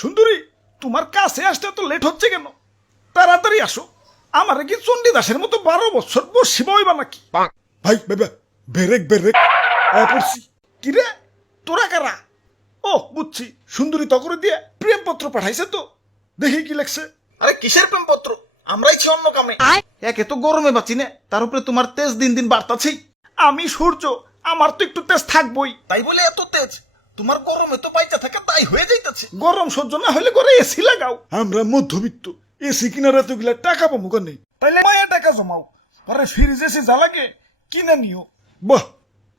সুন্দরী তোমার কাছে আসতে তো লেট হচ্ছে কেন? তাড়াতাড়ি আসো। আমার কি চণ্ডীদাসের মতো বারো বছর বসি বইবা নাকি? ভাই বেরেক বেরেক। পড়ছি। কিরে? তোরা কারা? ও বুঝছি। সুন্দরী তকরে দিয়ে প্রেমপত্র পাঠাইছে তো। দেখি কি লেখছে। আরে কিসের প্রেমপত্র? আমরাই ছি অন্য কামে। একে তো গরমে বাঁচি না। তার উপরে তোমার তেজ দিন দিন বাড়তাছেই। আমি সূর্য আমার তো একটু তেজ থাকবই। তাই বলে এত তেজ? তোমার গরমে তো পাইতে থাকে তাই হয়ে যাইতেছে। গরম সহ্য না হলে করে এসি লাগাও। আমরা মধ্যবিত্ত এসি কিনার এতগুলা টাকা পাবো কেন? তাইলে মায়া টাকা জমাও পরে ফ্রিজ এসে যা লাগে কিনে নিও। বাহ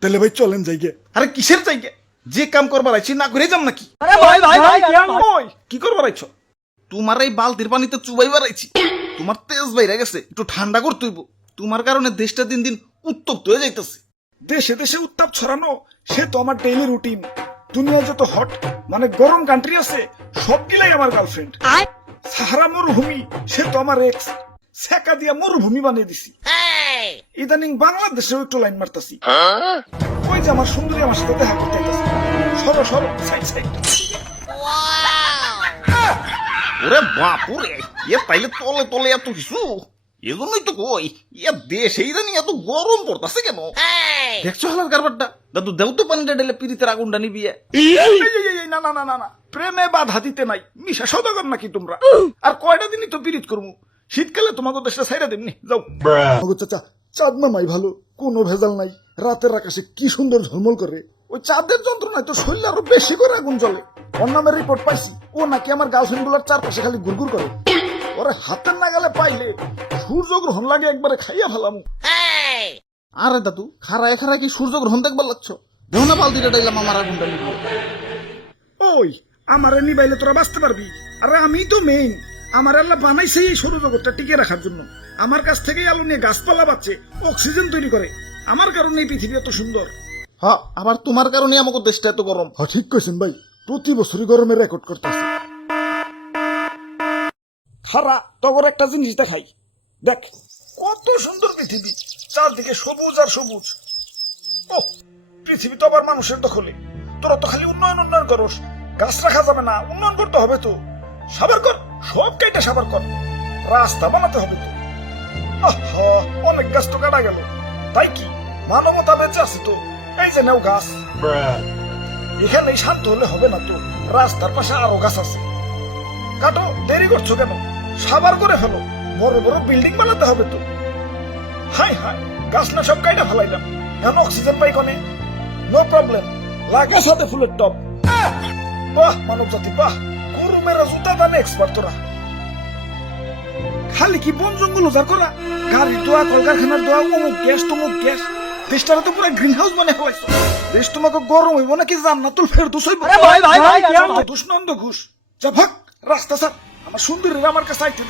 তাহলে ভাই চলেন যাই গে আরে কিসের জায়গা যে কাম করবার আইছি না করে যাম নাকি? ওই কি করবার আইছো? তোমার এই বালতির পানিতে চুবাইবার আইছি। তোমার তেজ বাইরে গেছে একটু ঠান্ডা করতে হইব। তোমার কারণে দেশটা দিন দিন উত্তপ্ত হয়ে যাইতেছে। দেশে দেশে উত্তাপ ছড়ানো সে তো আমার ডেইলি রুটিন দুনিয়া যত হট মানে গরম কান্ট্রি আছে সবগুলাই আমার গার্লফ্রেন্ড সাহারা মরুভূমি সে তো আমার এক্স সেকা দিয়া মরুভূমি বানিয়ে দিছি। ইদানিং বাংলাদেশেও একটু লাইন মারতাছি। ওই যে আমার সুন্দরী আমার সাথে দেখা করতে আইতাছে। সরো সরো সাইড সাইড ওরে বাপুরে এ তাইলে তলে তলে এত কিছু? এজন্যই তো কই? এ দেশে ইদানি এত গরম পড়তাছে কেন? দেখছ হালার কারবারটা? দাদু দেও তো পানিটা ঢেলে পিরিতের আগুনটা নিবি এ। এই, এই, এই, এই, না না না না না। প্রেমে বাধা দিতে নাই। মিশা সদাগর নাকি তোমরা? আর কয়টা দিনই তো পিরিত করব শীতকালে তোমাকে দেশটা সাইরা দেবনি। যাও। চাচা চাঁদ মামাই ভালো কোনো ভেজাল নাই। রাতের আকাশে কি সুন্দর ঝলমল করে। ওই চাঁদের যন্ত্রণায় তো শরীর আরও বেশি করে আগুন জ্বলে। ওর নামের রিপোর্ট পাইছি। ও নাকি আমার গার্লফ্রেন্ডগুলোর চারপাশে খালি গুড়গুড় করে। ওরে হাতের নাগালে পাইলে সূর্য গ্রহণ লাগে একবারে খাইয়া ফেলাম। আরে দাদু খারায় খারায় কি সূর্য গ্রহণ দেখবার লাগছো? দেও না বালতিটা ডাইলাম আমার আগুনটা ওই আমার নিবাইলে তোরা বাঁচতে পারবি। আরে আমি তো মেইন আমার আল্লাহ বানাইছে এই সৌরজগৎটা টিকে রাখার জন্য। আমার কাছ থেকেই আলো নিয়ে গাছপালা বাচ্ছে অক্সিজেন তৈরি করে। আমার কারণে এই পৃথিবী এত সুন্দর। হ্যাঁ আবার তোমার কারণে আমাকে দেশটা এত গরম। হ্যাঁ ঠিক কইছেন ভাই। প্রতি বছরই গরমে রেকর্ড করতেছে। খারা তখন একটা জিনিস দেখাই। দেখ কত সুন্দর পৃথিবী। চারদিকে সবুজ আর সবুজ। ও পৃথিবী তো আবার মানুষের দখলে। তোরা তো খালি উন্নয়ন উন্নয়ন করস। গাছ রাখা যাবে না উন্নয়ন করতে হবে তো। সাবার কর সব কেটে সাবার কর। রাস্তা বানাতে হবে তো। আহা, অনেক গাছ তো কাটা গেল। তাই কি? মানবতা বেঁচে আছে তো। এই যে নেও গাছ। এখানেই শান্ত হলে হবে না তো। রাস্তার পাশে আরও গাছ আছে। কাটো দেরি করছ কেন? সাবার করে ফেলো। বড় বড় বিল্ডিং বানাতে হবে তো। হাই হাই গাছ না সব কাইটা ফেলাইলাম। এখন অক্সিজেন পাই কনে? নো প্রবলেম লাগে সাথে ফুলের টপ বাহ মানব জাতি বাহ গরু মেরা জুতা দানে এক্সপার্ট তোরা। খালি কি বন জঙ্গল উজাড় করা? গাড়ির দোয়া কলকারখানার দোয়া অমুক গ্যাস তমুক গ্যাস। দেশটারে তো পুরো গ্রিন হাউস বানিয়ে ফেলাইছো। দেশ তোমাকে গরম হইব নাকি জান্নাতুল ফেরদৌস হইব? দুষ্ণন্দ ঘুষ। যা ভাগ রাস্তা স্যার আমার সুন্দরীরা আমার কাছে আইতে